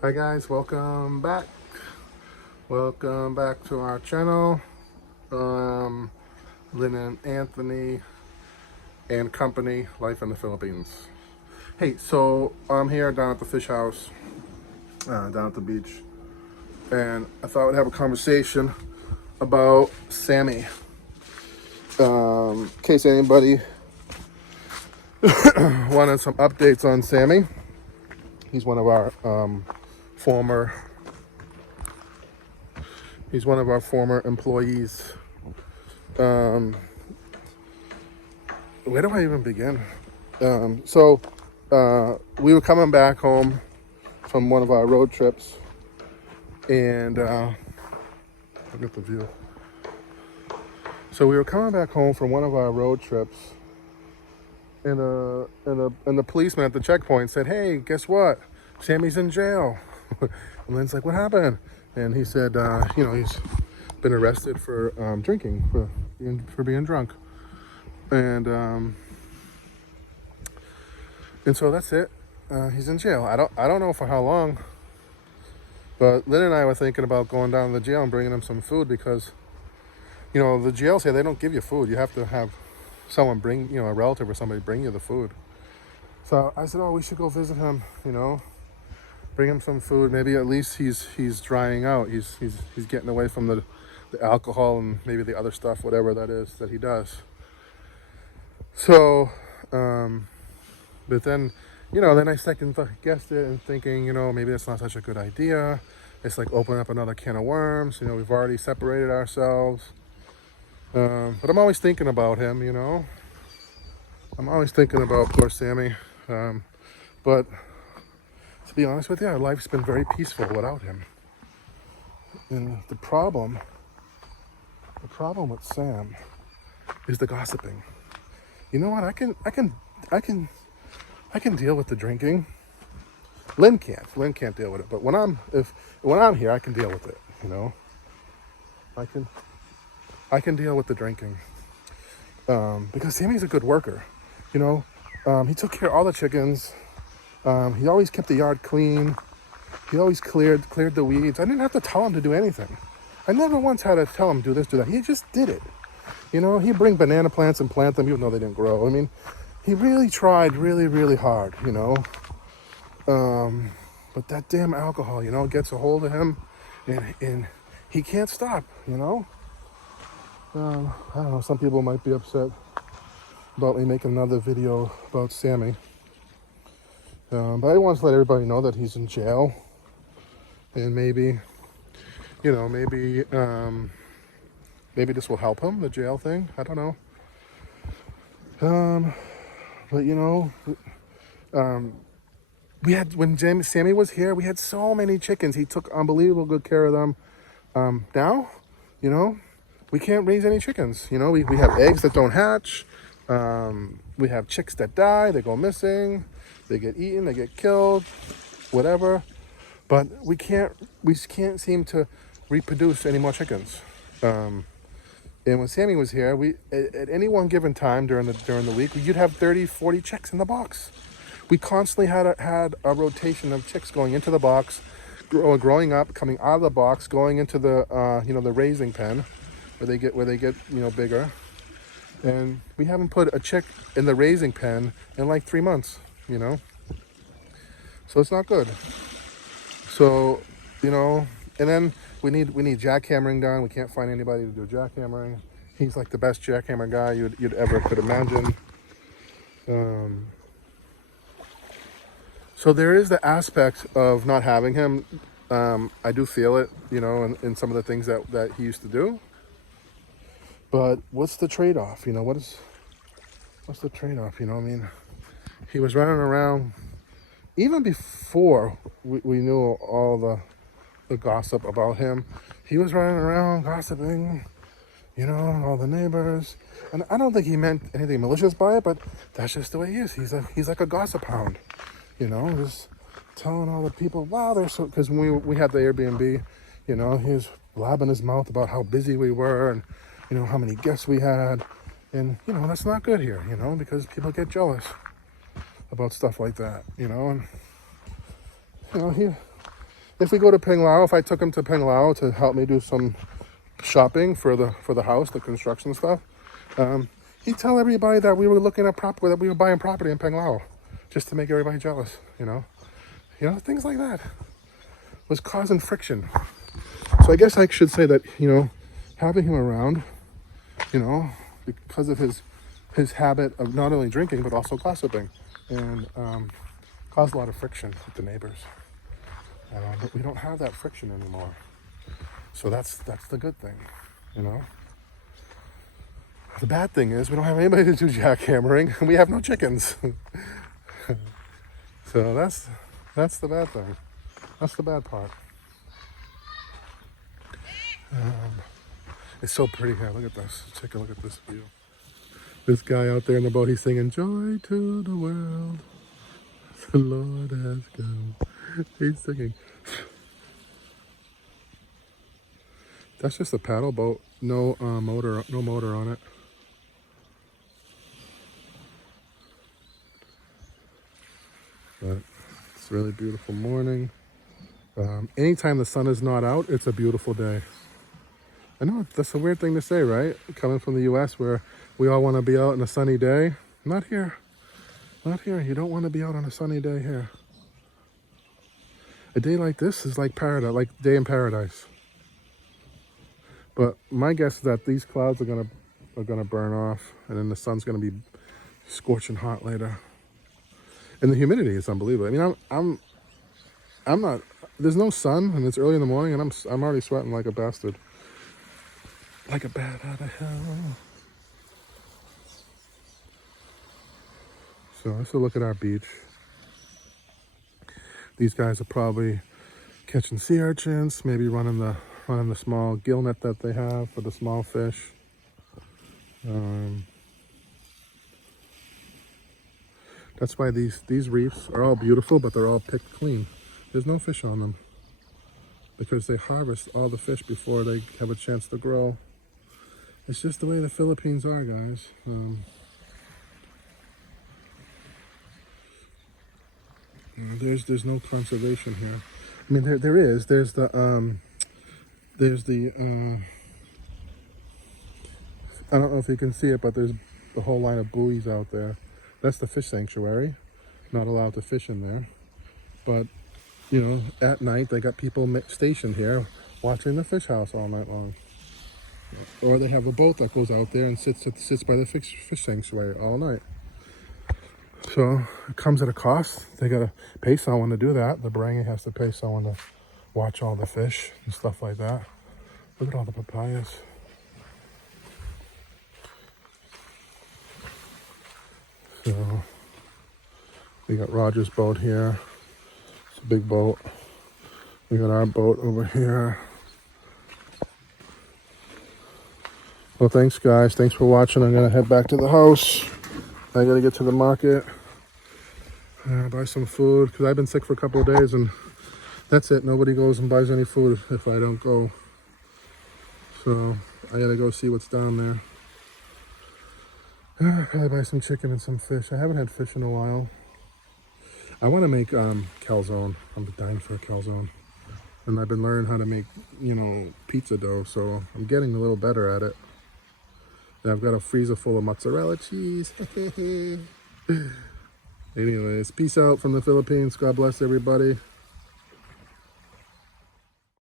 Hi guys, welcome back. Welcome back to our channel. Um, Lynn and Anthony and Company, Life in the Philippines. Hey, so I'm here down at the fish house, down at the beach, and I thought we'd have a conversation about Sammy. In case anybody wanted some updates on Sammy, he's one of our former employees. Um, where do I even begin? We were coming back home from one of our road trips, and look at the view. So we were coming back home from one of our road trips, and the policeman at the checkpoint said, "Hey, guess what? Sammy's in jail." And Lynn's like, "What happened?" And he said, he's been arrested for drinking, for being drunk, and so that's it. He's in jail. I don't know for how long, but Lynn and I were thinking about going down to the jail and bringing him some food because, the jails here, they don't give you food. You have to have someone bring, a relative or somebody bring you the food. So I said, oh, we should go visit him, bring him some food. Maybe at least he's drying out. He's getting away from the alcohol and maybe the other stuff, whatever that is that he does. So, but then, then I second guessed it and thinking, maybe that's not such a good idea. It's like opening up another can of worms. We've already separated ourselves. But I'm always thinking about him, I'm always thinking about poor Sammy. But to be honest with you, our life's been very peaceful without him. And the problem with Sam is the gossiping. You know what? I can deal with the drinking. Lynn can't. Lynn can't deal with it. But when I'm here, I can deal with it. I can deal with the drinking because Sammy's a good worker. He took care of all the chickens. He always kept the yard clean. He always cleared the weeds. I didn't have to tell him to do anything. I never once had to tell him do this, do that. He just did it. He'd bring banana plants and plant them even though they didn't grow. I mean, he really tried really, really hard, But that damn alcohol, gets a hold of him and he can't stop, I don't know, some people might be upset about me making another video about Sammy. But I want to let everybody know that he's in jail. And maybe this will help him, the jail thing. I don't know. But when Sammy was here, we had so many chickens. He took unbelievable good care of them. Now, we can't raise any chickens. We have eggs that don't hatch. We have chicks that die. They go missing. They get eaten. They get killed. Whatever. But we can't seem to reproduce any more chickens. And when Sammy was here, we at any one given time during the week, you'd have 30, 40 chicks in the box. We constantly had a rotation of chicks going into the box, growing up, coming out of the box, going into the the raising pen, where they get bigger. And we haven't put a chick in the raising pen in like 3 months. So it's not good. So, and then we need jackhammering done. We can't find anybody to do jackhammering. He's like the best jackhammer guy you'd ever could imagine. So there is the aspect of not having him. I do feel it, in some of the things that he used to do. But what's the trade-off? What's the trade-off? He was running around even before we knew all the gossip about him. He was running around gossiping, all the neighbors. And I don't think he meant anything malicious by it, but that's just the way he is. He's like a gossip hound, just telling all the people, wow, they're so, because when we had the Airbnb, he was blabbing his mouth about how busy we were and, how many guests we had. And, that's not good here, because people get jealous about stuff like that, and, if we go to Penglao, if I took him to Penglao to help me do some shopping for the house, the construction stuff, he'd tell everybody that we were looking at property, that we were buying property in Penglao, just to make everybody jealous. Things like that was causing friction. So I guess I should say that having him around, because of his habit of not only drinking but also gossiping, and caused a lot of friction with the neighbors. But we don't have that friction anymore. So that's the good thing, The bad thing is we don't have anybody to do jackhammering, and we have no chickens. So that's the bad thing. That's the bad part. It's so pretty here. Look at this. Take a look at this view. This guy out there in the boat, he's singing, "Joy to the world, the Lord has come." He's singing. That's just a paddle boat. No motor on it. But it's a really beautiful morning. Anytime the sun is not out, it's a beautiful day. I know that's a weird thing to say, right? Coming from the U.S. where we all want to be out on a sunny day. Not here. Not here. You don't want to be out on a sunny day here. A day like this is like paradise, like day in paradise. But my guess is that these clouds are gonna burn off, and then the sun's gonna be scorching hot later. And the humidity is unbelievable. I mean, I'm not. There's no sun, and it's early in the morning, and I'm already sweating like a bastard, like a bat out of hell. So let's look at our beach. These guys are probably catching sea urchins, maybe running the small gill net that they have for the small fish. That's why these reefs are all beautiful, but they're all picked clean. There's no fish on them because they harvest all the fish before they have a chance to grow. It's just the way the Philippines are, guys. There's no conservation here. I mean, there is. There's the I don't know if you can see it, but there's the whole line of buoys out there. That's the fish sanctuary. Not allowed to fish in there. But, at night they got people stationed here watching the fish house all night long. Or they have a boat that goes out there and sits by the fish sanctuary all night. So it comes at a cost. They got to pay someone to do that. The barangay has to pay someone to watch all the fish and stuff like that. Look at all the papayas. So we got Roger's boat here. It's a big boat. We got our boat over here. Well, thanks guys. Thanks for watching. I'm gonna head back to the house. I gotta get to the market, buy some food, because I've been sick for a couple of days, and that's it. Nobody goes and buys any food if I don't go. So I gotta go see what's down there. Probably buy some chicken and some fish. I haven't had fish in a while. I want to make calzone. I'm dying for a calzone. And I've been learning how to make, pizza dough, so I'm getting a little better at it. And I've got a freezer full of mozzarella cheese. Anyways, peace out from the Philippines. God bless everybody.